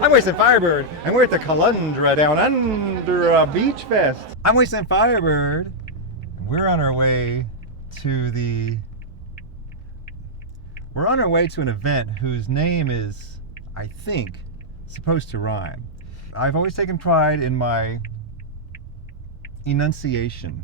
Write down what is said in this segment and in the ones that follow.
I'm Wastie Firebird, and we're at the Caloundra Downunder Beachfest. I'm Wastie Firebird, and we're on our way to an event whose name is, I think, supposed to rhyme. I've always taken pride in my enunciation.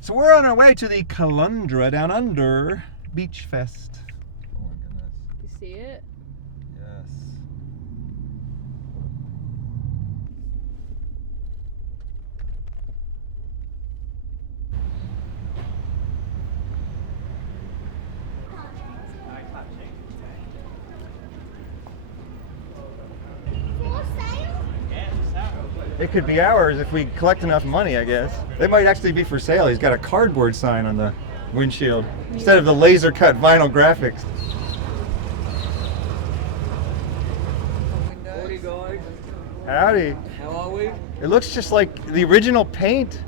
So we're on our way to the Caloundra Downunder Beachfest. Oh my goodness. You see it? Yes. It could be ours if we collect enough money, I guess. They might actually be for sale. He's got a cardboard sign on the windshield instead of the laser cut vinyl graphics. Howdy guys. Howdy. How are we? It looks just like the original paint.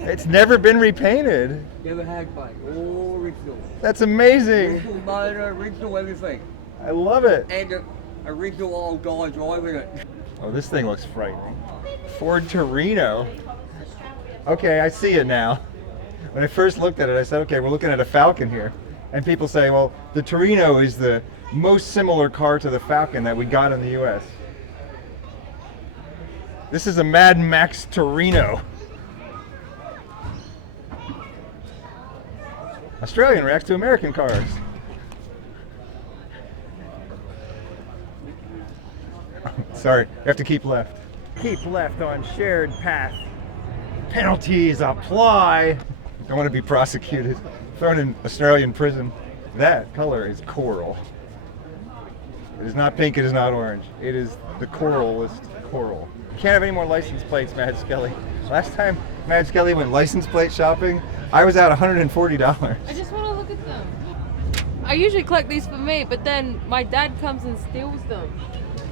It's never been repainted. Never had paint. All original. That's amazing. Original motor, original everything. I love it. And the original old guy driving it. Oh, this thing looks frightening. Ford Torino. Okay, I see it now. When I first looked at it, I said, okay, we're looking at a Falcon here. And people say, well, the Torino is the most similar car to the Falcon that we got in the US. This is a Mad Max Torino. Australian reacts to American cars. Sorry, you have to keep left. Keep left on shared path. Penalties apply. Don't want to be prosecuted. Thrown in Australian prison. That color is coral. It is not pink, it is not orange. It is the coralist coral. You can't have any more license plates, Mad Skelly. Last time Mad Skelly went license plate shopping, I was out $140. I just want to look at them. I usually collect these for me, but then my dad comes and steals them.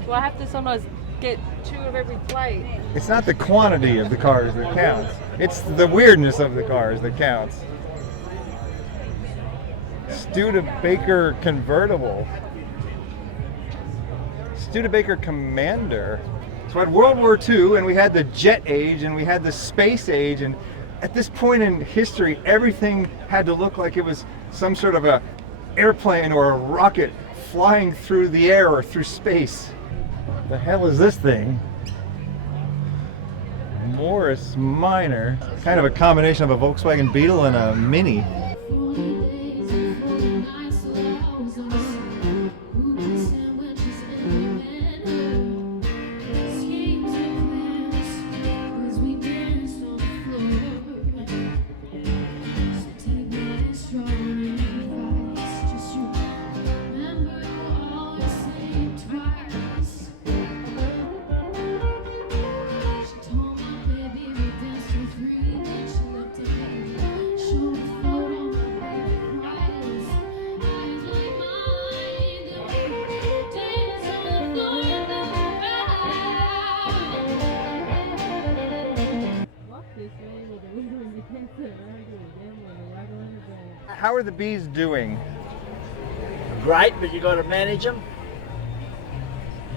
So I have to sometimes get 2 of every plate. It's not the quantity of the cars that counts. It's the weirdness of the cars that counts. Studebaker convertible. Studebaker Commander. So we had World War II, and we had the jet age, and we had the space age, and at this point in history, everything had to look like it was some sort of a airplane or a rocket flying through the air or through space. The hell is this thing? Morris Minor. Kind of a combination of a Volkswagen Beetle and a Mini. How are the bees doing? Great, but you got to manage them.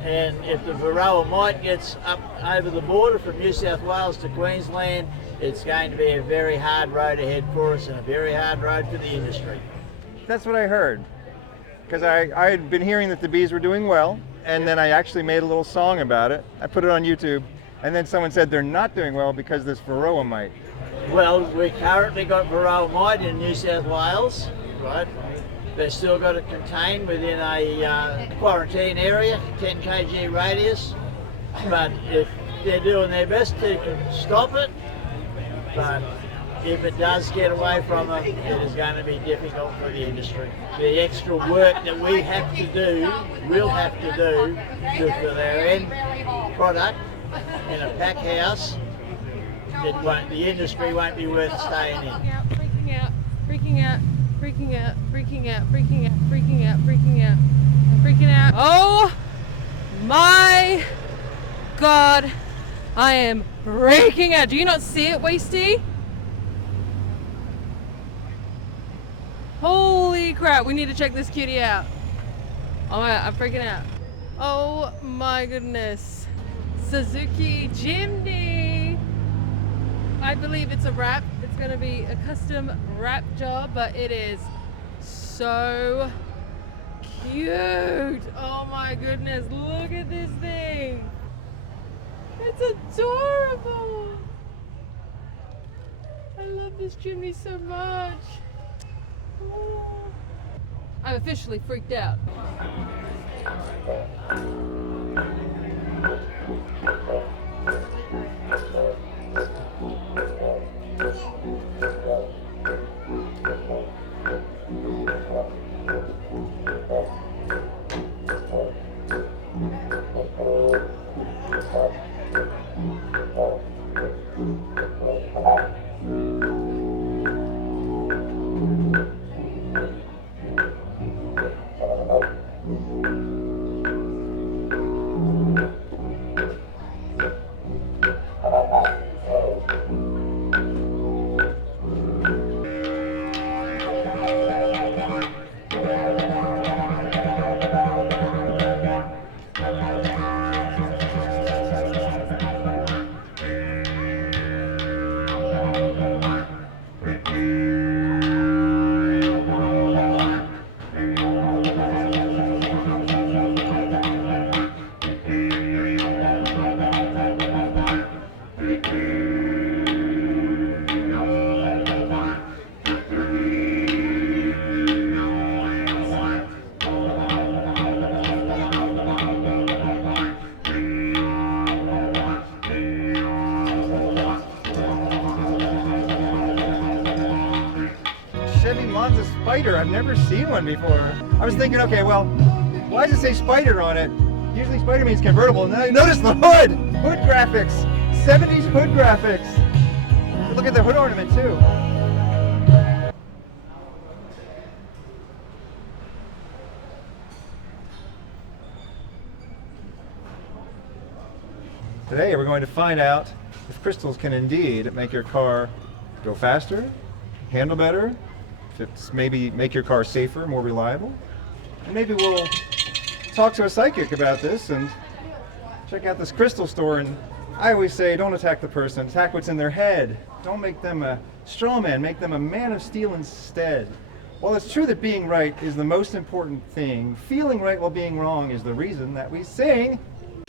And if the Varroa mite gets up over the border from New South Wales to Queensland, it's going to be a very hard road ahead for us and a very hard road for the industry. That's what I heard. Because I had been hearing that the bees were doing well, and then I actually made a little song about it. I put it on YouTube, and then someone said they're not doing well because of this Varroa mite. Well, we currently got Varroa mite in New South Wales, right? They've still got it contained within a quarantine area, 10 kg radius. But if they're doing their best to stop it, but if it does get away from them, it is going to be difficult for the industry. The extra work that we have to do, will have to do for their end product in a pack house, the industry won't be worth staying in. Freaking out, freaking out, freaking out, freaking out, freaking out, freaking out, freaking out, freaking out. Oh my God, I am freaking out. Do you not see it, Wastie? Holy crap, we need to check this kitty out. Oh my God, I'm freaking out. Oh my goodness. Suzuki Jimny. I believe it's a wrap. It's going to be a custom wrap job, but it is so cute. Oh my goodness. Look at this thing. It's adorable. I love this Jimny so much. Oh. I'm officially freaked out. Spider. I've never seen one before. I was thinking, okay, well, why does it say spider on it? Usually spider means convertible. And then I noticed the hood! Hood graphics! 70s hood graphics! Look at the hood ornament too. Today we're going to find out if crystals can indeed make your car go faster, handle better, if it's maybe make your car safer, more reliable. And maybe we'll talk to a psychic about this and check out this crystal store. And I always say, don't attack the person, attack what's in their head. Don't make them a straw man, make them a man of steel instead. While it's true that being right is the most important thing, feeling right while being wrong is the reason that we sing.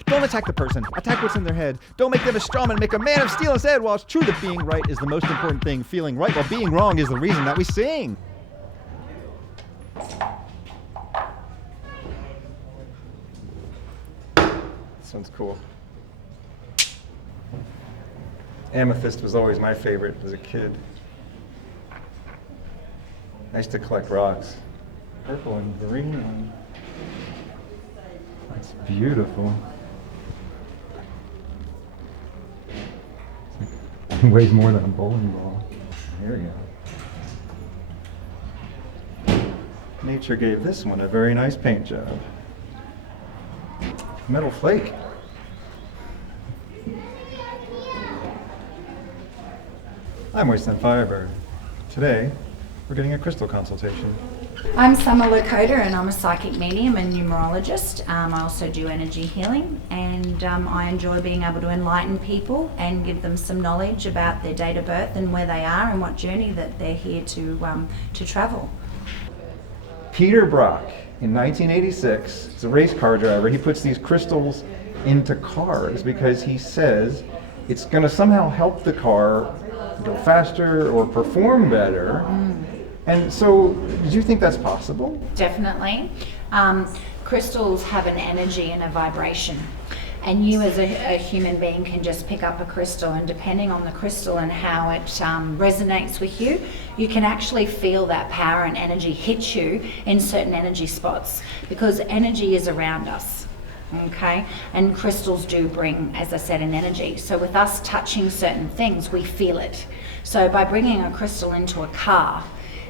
Don't attack the person, attack what's in their head. Don't make them a straw man, make a man of steel instead. While it's true that being right is the most important thing, feeling right while being wrong is the reason that we sing. This one's cool. Amethyst was always my favorite as a kid. I used to collect rocks. Purple and green one. That's beautiful. It weighs more than a bowling ball. There you go. Nature gave this one a very nice paint job. Metal flake. I'm Wastie Firebird. Today, we're getting a crystal consultation. I'm Summer Lakota and I'm a psychic medium and numerologist. I also do energy healing, and I enjoy being able to enlighten people and give them some knowledge about their date of birth and where they are and what journey that they're here to travel. Peter Brock, in 1986, is a race car driver. He puts these crystals into cars because he says it's going to somehow help the car go faster or perform better. And so, did you think that's possible? Definitely. Crystals have an energy and a vibration. And you as a human being can just pick up a crystal, and depending on the crystal and how it resonates with you, you can actually feel that power and energy hit you in certain energy spots, because energy is around us. Okay, and crystals do bring, as I said, an energy. So with us touching certain things, we feel it. So by bringing a crystal into a car,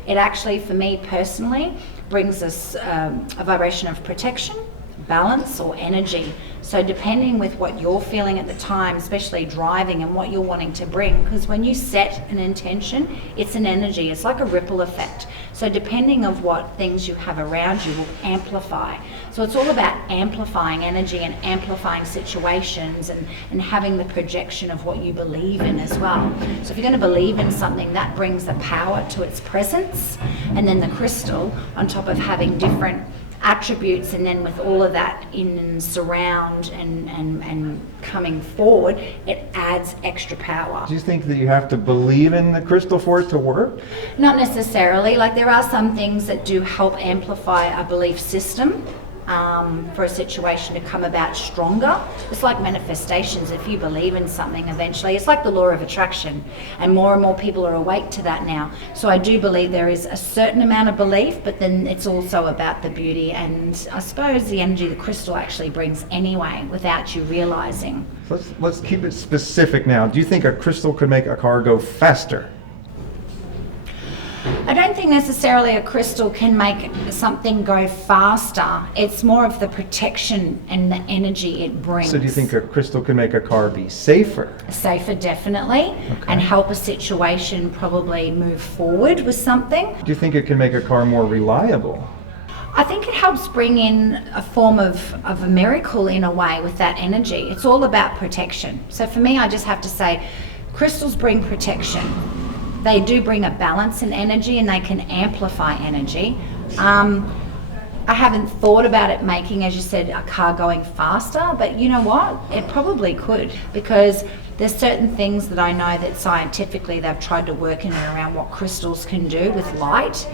it actually, for me personally, brings us a vibration of protection, balance, or energy. So depending with what you're feeling at the time, especially driving, and what you're wanting to bring, because when you set an intention, it's an energy, it's like a ripple effect. So depending of what things you have around you will amplify. So it's all about amplifying energy and amplifying situations and having the projection of what you believe in as well. So if you're going to believe in something, that brings the power to its presence. And then the crystal, on top of having different attributes, and then with all of that in and surround and coming forward, it adds extra power. Do you think that you have to believe in the crystal for it to work? Not necessarily. Like, there are some things that do help amplify a belief system for a situation to come about stronger. It's like manifestations. If you believe in something, eventually, it's like the law of attraction, and more people are awake to that now. So I do believe there is a certain amount of belief, but then it's also about the beauty and I suppose the energy the crystal actually brings anyway, without you realizing. Let's keep it specific now. Do you think a crystal could make a car go faster? I don't think necessarily a crystal can make something go faster. It's more of the protection and the energy it brings. So do you think a crystal can make a car be safer? Safer, definitely, and help a situation probably move forward with something. Do you think it can make a car more reliable? I think it helps bring in a form of a miracle in a way with that energy. It's all about protection. So for me, I just have to say, crystals bring protection. They do bring a balance in energy, and they can amplify energy. I haven't thought about it making, as you said, a car going faster, but you know what? It probably could, because there's certain things that I know that scientifically they've tried to work in and around what crystals can do with light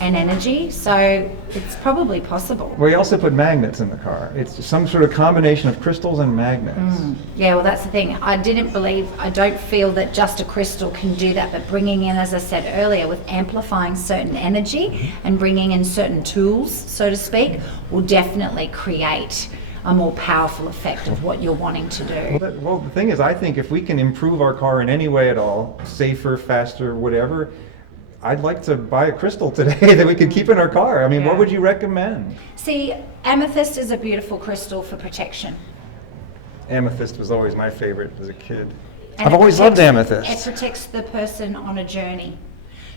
and energy, so it's probably possible. We also put magnets in the car. It's some sort of combination of crystals and magnets. Yeah, well, that's the thing. I don't feel that just a crystal can do that, but bringing in, as I said earlier, with amplifying certain energy and bringing in certain tools, so to speak, will definitely create a more powerful effect of what you're wanting to do. Well, the thing is, I think if we can improve our car in any way at all, safer, faster, whatever, I'd like to buy a crystal today that we could keep in our car. I mean, what would you recommend? See, amethyst is a beautiful crystal for protection. Amethyst was always my favorite as a kid. And I've always loved amethyst. It protects the person on a journey.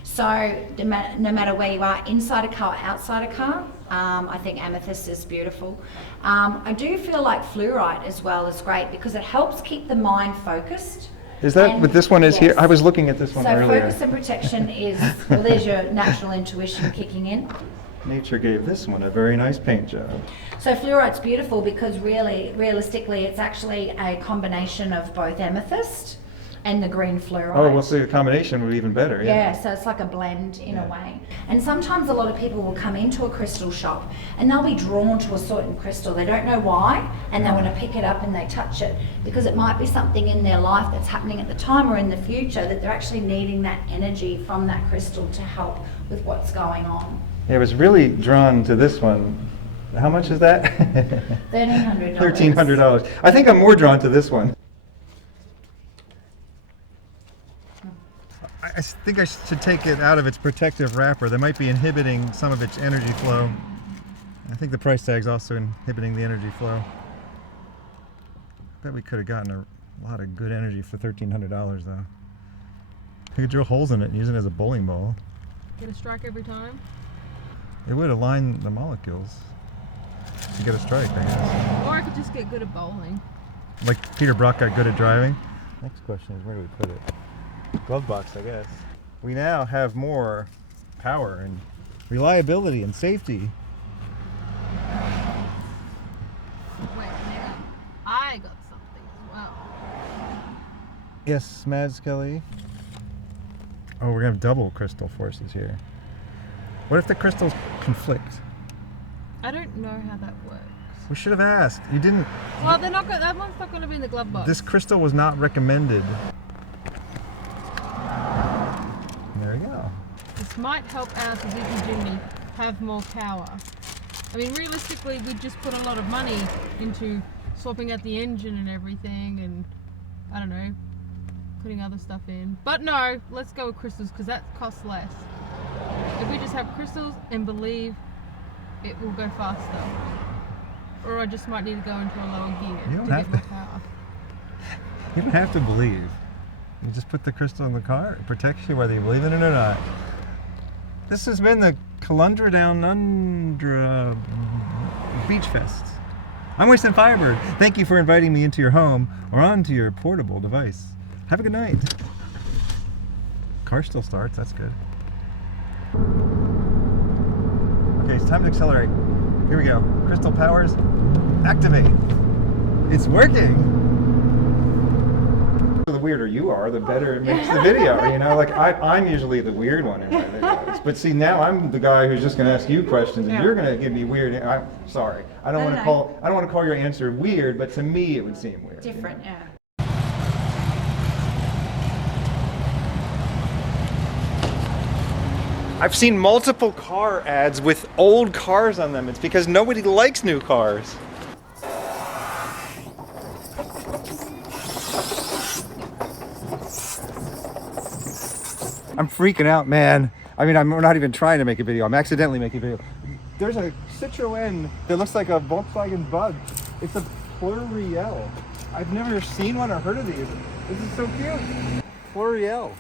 So no matter where you are, inside a car, outside a car, I think amethyst is beautiful. I do feel like fluorite as well is great because it helps keep the mind focused. Is that what this one is here? I was looking at this one earlier. So focus and protection is, well, there's your natural intuition kicking in. Nature gave this one a very nice paint job. So fluorite's beautiful because realistically, it's actually a combination of both amethyst and the green fluorite. Oh, well, so the combination would be even better. Yeah, so it's like a blend in a way. And sometimes a lot of people will come into a crystal shop and they'll be drawn to a certain crystal. They don't know why, and they want to pick it up and they touch it because it might be something in their life that's happening at the time or in the future that they're actually needing that energy from that crystal to help with what's going on. Yeah, I was really drawn to this one. How much is that? $1,300. $1,300. I think I'm more drawn to this one. I think I should take it out of its protective wrapper. That might be inhibiting some of its energy flow. I think the price tag's also inhibiting the energy flow. I bet we could have gotten a lot of good energy for $1,300 though. You could drill holes in it and use it as a bowling ball. Get a strike every time? It would align the molecules to get a strike, I guess. Or I could just get good at bowling. Like Peter Brock got good at driving. Next question is, where do we put it? Glove box, I guess. We now have more power and reliability and safety. Wait, now I got something as well. Yes, Mads Kelly. Oh, we're gonna have double crystal forces here. What if the crystals conflict? I don't know how that works. We should have asked. You didn't. Well, they're not. That one's not going to be in the glove box. This crystal was not recommended. There we go. This might help our Suzuki Jimny have more power. I mean, realistically, we just put a lot of money into swapping out the engine and everything, and I don't know, putting other stuff in. But no, let's go with crystals because that costs less. If we just have crystals and believe, it will go faster. Or I just might need to go into a lower gear to get more power. You don't have to believe. You just put the crystal in the car. It protects you whether you believe in it or not. This has been the Caloundra Downunder Beachfest. I'm Wastie Firebird. Thank you for inviting me into your home or onto your portable device. Have a good night. Car still starts, that's good. Okay, it's time to accelerate. Here we go. Crystal powers, activate. It's working. The weirder you are, the better it makes the video. You know, like I'm usually the weird one in my videos. But see, now I'm the guy who's just going to ask you questions, and you're going to give me weird. I'm sorry. I don't want to call your answer weird, but to me it would seem weird. Different, you know? yeah. I've seen multiple car ads with old cars on them. It's because nobody likes new cars. I'm freaking out, man. I mean, I'm not even trying to make a video. I'm accidentally making a video. There's a Citroen that looks like a Volkswagen Bug. It's a Pluriel. I've never seen one or heard of these. This is so cute. Pluriel.